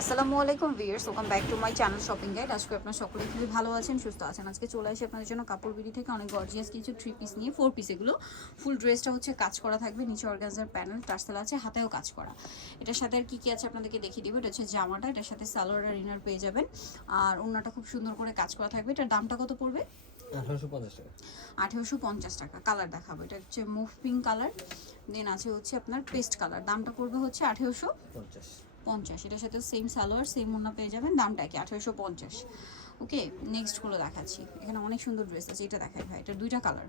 আসসালামু আলাইকুম viewers, welcome back to my channel shopping guide. আজকে আপনারা সকলে খুবই ভালো আছেন, সুস্থ আছেন। আজকে চলে আসি আপনাদের জন্য কাপড় বিডি থেকে অনেক গর্জিয়াস কিছু 3 পিস নিয়ে। 4 পিস এগুলো। ফুল ড্রেসটা হচ্ছে কাজ করা থাকবে, নিচে অর্গানজার প্যানেল টার্সেল আছে, হাতেও কাজ করা। এটার সাথে আর কি কি আছে আপনাদেরকে দেখিয়ে দিব। এটা হচ্ছে জামাটা, এটার সাথে সালোয়ার আর ইনার পেয়ে যাবেন। আর ওড়নাটা খুব সুন্দর করে কাজ করা থাকবে। এটার দামটা কত পড়বে? 1850 টাকা। 1850 টাকা। কালার দেখাবো, এটা হচ্ছে মুভ পিঙ্ক কালার, দেন আছে হচ্ছে আপনার পেস্ট কালার। দামটা পড়বে হচ্ছে 1850। এটার সাথে সেম সালোয়ার সেম ওড়না পেয়ে যাবেন, দামটা কি 1850। ওকে, নেক্সটগুলো দেখাচ্ছি। এখানে অনেক সুন্দর ড্রেস আছে, এটা দেখাই ভাই। এটার দুইটা কালার।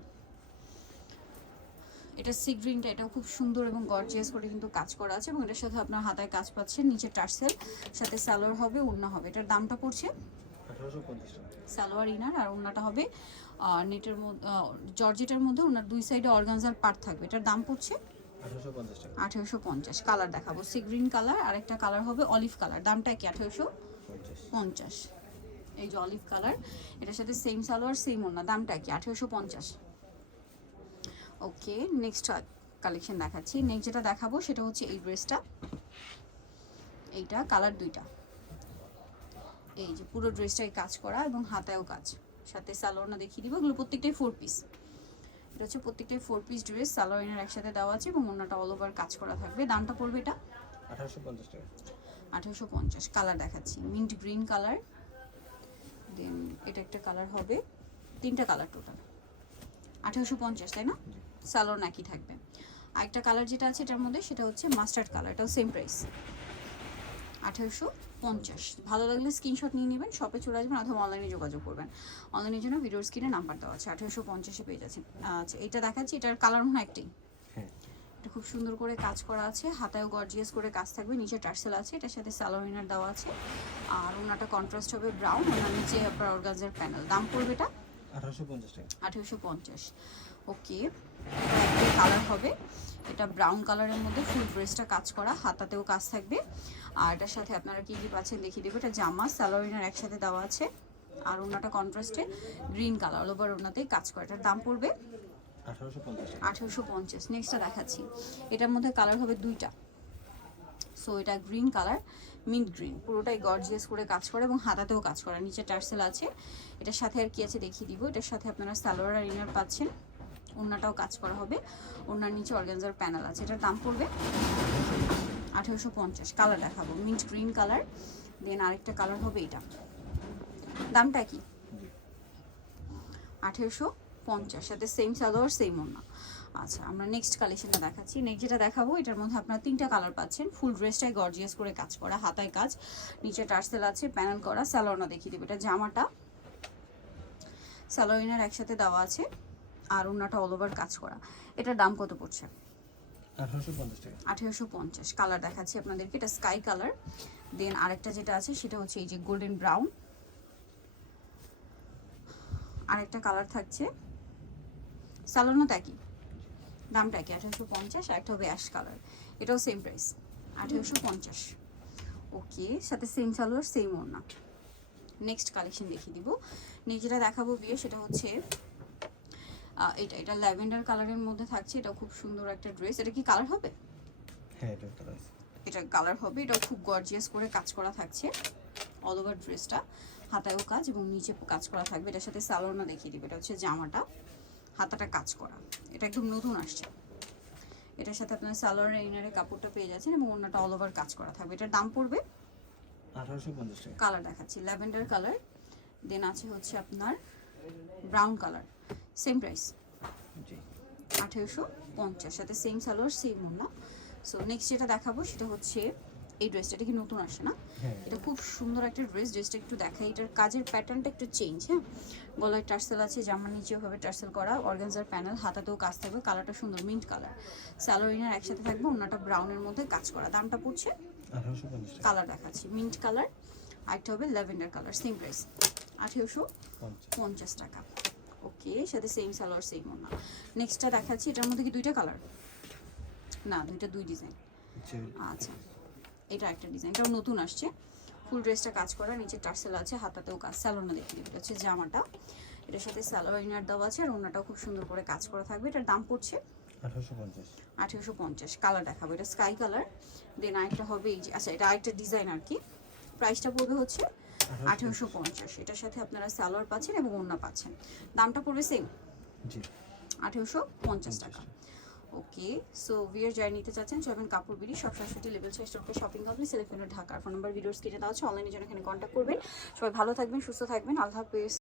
এটা সি গ্রিনটা, এটাও খুব সুন্দর এবং গর্জিয়াস করে কিন্তু কাজ করা আছে, এবং এটার সাথে আপনার হাতায় কাজ পাচ্ছেন, নিচে টার্সেল, সাথে সালোয়ার হবে, ওড়না হবে। এটার দামটা পড়ছে 1850 টাকা। সালোয়ার ইনার আর ওড়নাটা হবে নেটের মধ্যে, জর্জেটের মধ্যে। ওনার দুই সাইডে অর্গানজার পার্ট থাকবে। এটার দাম পড়ছে 1850 টাকা। 1850। কালার দেখাবো, সি গ্রিন কালার, আর একটা কালার হবে অলিভ কালার। দামটা কি 1850। এই যে অলিভ কালার, এটার সাথে সেম সালোয়ার সেম ওড়না, দামটা কি 1850। ওকে, নেক্সট কালেকশন দেখাচ্ছি। নেক্সট যেটা দেখাবো সেটা হচ্ছে এই ড্রেসটা। এইটা কালার দুইটা। এই যে পুরো ড্রেসটাই কাজ করা এবং হাতায়ও কাজ, সাথে সালোয়ারটা দেখিয়ে দিব। এগুলো প্রত্যেকটাই 4 পিস। এটা হচ্ছে প্রত্যেকটাই 4 পিস ড্রেস, সালোয়ার ইনার একসাথে দেওয়া আছে এবং ওড়নাটা অল ওভার কাজ করা থাকবে। দামটা পড়বে এটা 1850 টাকা। 1850। কালার দেখাচ্ছি, মিন্ট গ্রিন কালার, দেন এটা একটা কালার হবে, তিনটা কালার টোটাল। 1850 তাই না? সালোয়ার নাকি থাকবে। আরেকটা কালার যেটা আছে এটার মধ্যে সেটা হচ্ছে মাস্টার্ড কালার, এটাও সেম প্রাইস 1850। ভালো লাগলে স্ক্রিনশট নিয়ে নেবেন, শপে চলে আসবেন অথবা অনলাইনে যোগাযোগ করবেন। অনলাইনের জন্য ভিডিওর স্ক্রিনে নাম্বার দেওয়া আছে। 1850-এ পেয়ে যাচ্ছেন। আচ্ছা, এটা দেখাচ্ছি, এটার কালার মনে হয় একটাই। হ্যাঁ, এটা খুব সুন্দর করে কাজ করা আছে, হাতায়ও গর্জিয়াস করে কাজ থাকবে, নিচে টার্সেল আছে, এটার সাথে সালোয়ার ইনার দেওয়া আছে, আর ওনাটা কন্ট্রাস্ট হবে ব্রাউন, ওনার নিচে আপনার অর্গানজার প্যানেল। দাম পড়বে এটা 1850 টাকা। 1850। ওকে, একটা কালার হবে, এটা ব্রাউন কালারের মধ্যে ফুল ড্রেসটা কাজ করা, হাতাতেও কাজ থাকবে। আর এটার সাথে আপনারা কি কি পাচ্ছেন দেখিয়ে দেবো। এটা জামা, সালোয়ার ইনার একসাথে দেওয়া আছে, আর ওনাটা কন্ট্রাস্টে গ্রিন কালার, অল ওভার ওনাতেই কাজ করা। এটার দাম পড়বে 1850 টাকা। 1850। নেক্সটটা দেখাচ্ছি, এটার মধ্যে কালার হবে দুইটা। সো এটা গ্রিন কালার, মিন্ট গ্রিন, পুরোটাই গর্জিয়াস করে কাজ করে এবং হাতাতেও কাজ করা, নিচে টার্সেল আছে। এটার সাথে আর কি আছে দেখিয়ে দিব। এটার সাথে আপনারা সালোয়ার আর ইনার পাচ্ছেন, ওড়নাটাও কাজ করা হবে, ওড়নার নিচে অর্গানজার প্যানেল আছে। এটার দাম পড়বে 1850। কালার দেখাবো, মিন্ট গ্রিন কালার, দেন আরেকটা কালার হবে এটা। দামটা কি 1850, সাথে সেম সালোয়ার সেম ওড়না। আচ্ছা, আমরা নেক্সট কালেকশনটা দেখাচ্ছি। নেক্সট যেটা দেখাবো এটার মধ্যে আপনারা তিনটা কালার পাচ্ছেন। ফুল ড্রেসটাই গর্জিয়াস করে কাজ করা, হাতায় কাজ, নিচে টার্সেল আছে, প্যানেল করা, সালোয়ারটা দেখিয়ে দেবে। এটা জামাটা, সালোয়ার ইনার একসাথে দেওয়া আছে, আর ওড়নাটা অল ওভার কাজ করা। এটার দাম কত পড়ছে? 1850 টাকা। 1850। কালার দেখাচ্ছি আপনাদেরকে, এটা স্কাই কালার, দেন আরেকটা যেটা আছে সেটা হচ্ছে এই যে গোল্ডেন ব্রাউন, আরেকটা কালার থাকছে, সালোয়ারটা একই, দামটা কি 1850। আরেকটা হবে অ্যাশ কালার, এটাও সেম প্রাইস 1850। ওকে, সাথে সেম সালোয়ার সেম ওড়না। নেক্সট কালেকশন দেখিয়ে দিব। নেক্সট যেটা দেখাবো বিয়ে সেটা হচ্ছে এটা ল্যাভেন্ডার কালারের মধ্যে থাকছে, এটাও খুব সুন্দর একটা ড্রেস। এটা কি কালার হবে? হ্যাঁ, এটা তো আছে। এটা কালার হবে, এটাও খুব গর্জিয়াস করে কাজ করা থাকছে, অল ওভার ড্রেসটা, হাতায়ও কাজ এবং নিচে কাজ করা থাকবে। এটার সাথে সালোয়ারটা দেখিয়ে দিবে। এটা হচ্ছে জামাটা, হাতাটা কাজ করা, এটা একদম নতুন আসছে। এটার সাথে আপনার সালোয়ারের ইনারের কাপড়টা পেয়ে যাচ্ছেন এবং ওড়নাটা অল ওভার কাজ করা থাকবে। এটার দাম পড়বে 1850 টাকা। কালার দেখাচ্ছি, ল্যাভেন্ডার কালার, দেন আছে হচ্ছে আপনার ব্রাউন কালার, সেম প্রাইস জি। 1850, সাথে সেম সালোয়ার সেম ওড়না। সো নেক্সট যেটা দেখাবো সেটা হচ্ছে এই ড্রেসটা। এটা কি নতুন আসে না? হ্যাঁ, এটা খুব সুন্দর একটা ড্রেস। ড্রেসটা একটু দেখাই, এটার কাজের প্যাটার্নটা একটু চেঞ্জ। হ্যাঁ, গলায় টার্সেল আছে, জামার নিচেও হবে টার্সেল করা, অর্গানজার প্যানেল, হাতাতেও কাজ থাকবে, কালারটা সুন্দর মিন্ট কালার, সালোয়ার ইনার একসাথে থাকবে, ওড়নাটা ব্রাউনের মধ্যে কাজ করা। দামটা পড়ছে 1850 টাকা। কালার দেখাচ্ছি, মিন্ট কালার, আরেকটা হবে ল্যাভেন্ডার কালার, সেম প্রাইস 1850 টাকা। ওকে, সাথে সেম সালোয়ার সেম ওড়না। নেক্সটটা দেখাচ্ছি, এটার মধ্যে কি দুইটা কালার? না, দুই ডিজাইন। আচ্ছা, এটা একটা ডিজাইন, এটাও নতুন আসছে, ফুল ড্রেসটা কাজ করা, নিচে টার্সেল আছে, হাতাতেও কাজ, সালোয়ারটা দেখে দিবে। এটা হচ্ছে জামাটা, এটার সাথে সালোয়ার ইনার দেওয়া আছে, আর ওড়নাটাও খুব সুন্দর করে কাজ করা থাকবে। এটার দাম পড়ছে 1850। 1850। কালার দেখাবো, এটা স্কাই কালার, দেন আরেকটা হবে এই যে, আচ্ছা এটা আরেকটা ডিজাইন আর কি, প্রাইসটা পড়বে হচ্ছে 1850। এটার সাথে আপনারা সালোয়ার পাচ্ছেন এবং ওড়না পাচ্ছেন। দামটা পড়বে সেম জি 1850 টাকা। ওকে, সো ভিয়ার যারা নিতে চাচ্ছেন চলবেন কাপড় বিড়ি সব 67 লেভেল 6 স্টকে শপিং কমপ্লেক্স সেলিফোনের ঢাকার ফোন নাম্বার ভিডিওস কেটে দেওয়া আছে, অনলাইনে জন্য এখানে কন্ট্যাক্ট করবেন। সবাই ভালো থাকবেন, সুস্থ থাকবেন, আল্লাহ হাফেজ।